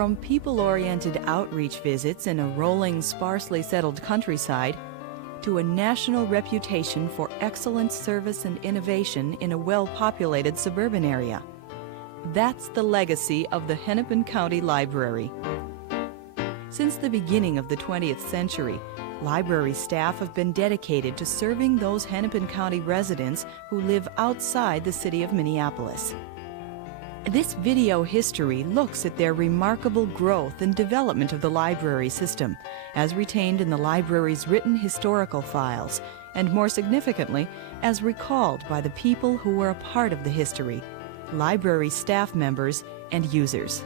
From people-oriented outreach visits in a rolling, sparsely settled countryside to a national reputation for excellent service and innovation in a well-populated suburban area. That's the legacy of the Hennepin County Library. Since the beginning of the 20th century, library staff have been dedicated to serving those Hennepin County residents who live outside the city of Minneapolis. This video history looks at their remarkable growth and development of the library system, as retained in the library's written historical files, and more significantly, as recalled by the people who were a part of the history, library staff members and users.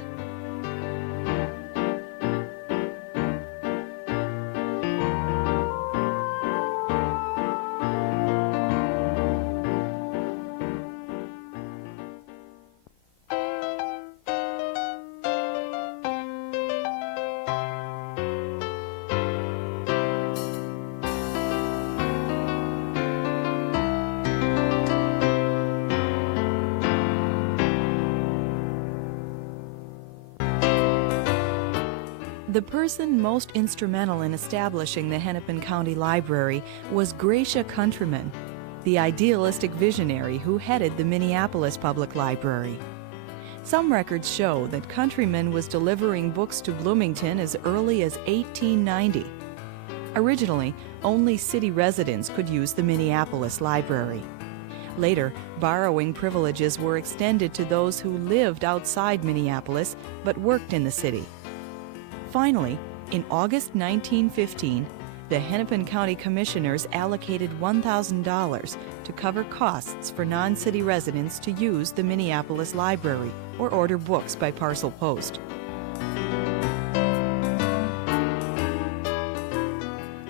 The person most instrumental in establishing the Hennepin County Library was Gratia Countryman, the idealistic visionary who headed the Minneapolis Public Library. Some records show that Countryman was delivering books to Bloomington as early as 1890. Originally, only city residents could use the Minneapolis Library. Later, borrowing privileges were extended to those who lived outside Minneapolis but worked in the city. Finally, in August 1915, the Hennepin County Commissioners allocated $1,000 to cover costs for non-city residents to use the Minneapolis Library or order books by parcel post.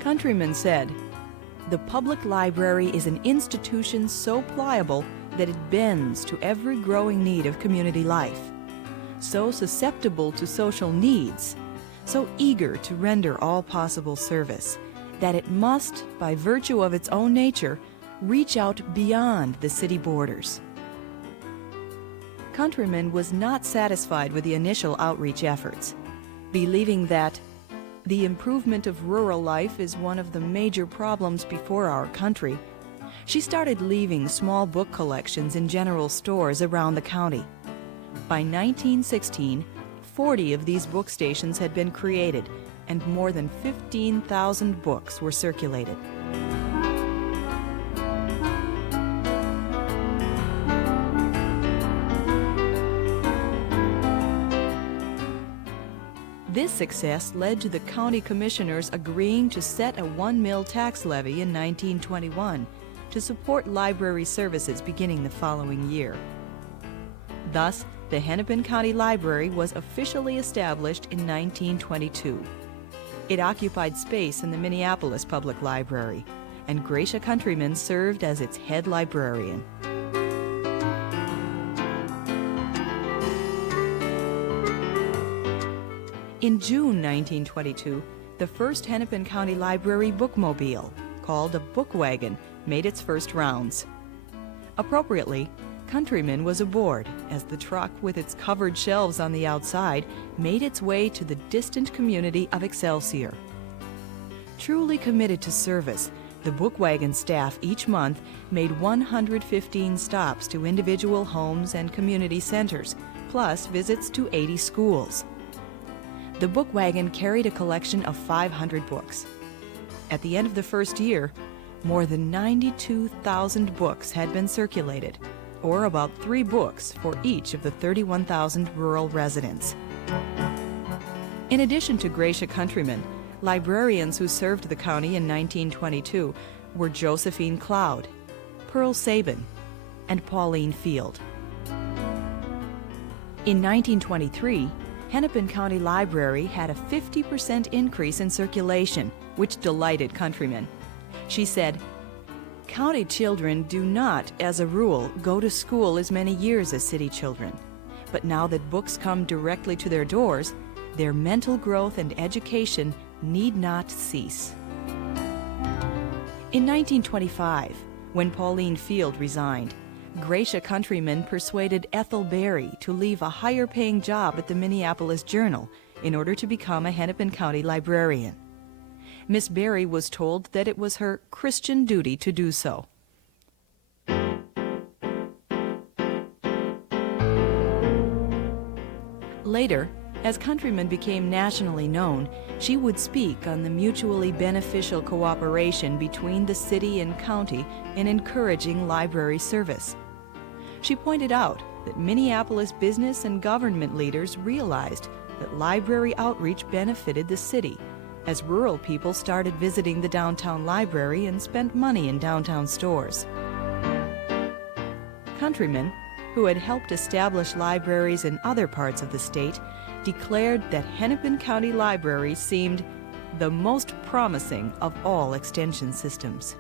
Countryman said, "The public library is an institution so pliable that it bends to every growing need of community life, so susceptible to social needs, so eager to render all possible service, that it must, by virtue of its own nature, reach out beyond the city borders." Countryman was not satisfied with the initial outreach efforts, believing that the improvement of rural life is one of the major problems before our country. She started leaving small book collections in general stores around the county. By 1916, 40 of these book stations had been created, and more than 15,000 books were circulated. This success led to the county commissioners agreeing to set a 1 mill tax levy in 1921 to support library services beginning the following year. Thus, the Hennepin County Library was officially established in 1922. It occupied space in the Minneapolis Public Library, and Gratia Countryman served as its head librarian. In June 1922, the first Hennepin County Library bookmobile, called a book wagon, made its first rounds. Appropriately, Countryman was aboard as the truck, with its covered shelves on the outside, made its way to the distant community of Excelsior. Truly committed to service, the book wagon staff each month made 115 stops to individual homes and community centers, plus visits to 80 schools. The book wagon carried a collection of 500 books. At the end of the first year, more than 92,000 books had been circulated, or about 3 books for each of the 31,000 rural residents. In addition to Gratia Countryman, librarians who served the county in 1922 were Josephine Cloud, Pearl Sabin, and Pauline Field. In 1923, Hennepin County Library had a 50% increase in circulation, which delighted Countryman. She said, "County children do not, as a rule, go to school as many years as city children. But now that books come directly to their doors, their mental growth and education need not cease." In 1925, when Pauline Field resigned, Gratia Countryman persuaded Ethel Berry to leave a higher-paying job at the Minneapolis Journal in order to become a Hennepin County librarian. Miss Berry was told that it was her Christian duty to do so. Later, as Countryman became nationally known, she would speak on the mutually beneficial cooperation between the city and county in encouraging library service. She pointed out that Minneapolis business and government leaders realized that library outreach benefited the city, as rural people started visiting the downtown library and spent money in downtown stores. Countryman, who had helped establish libraries in other parts of the state, declared that Hennepin County Library seemed the most promising of all extension systems.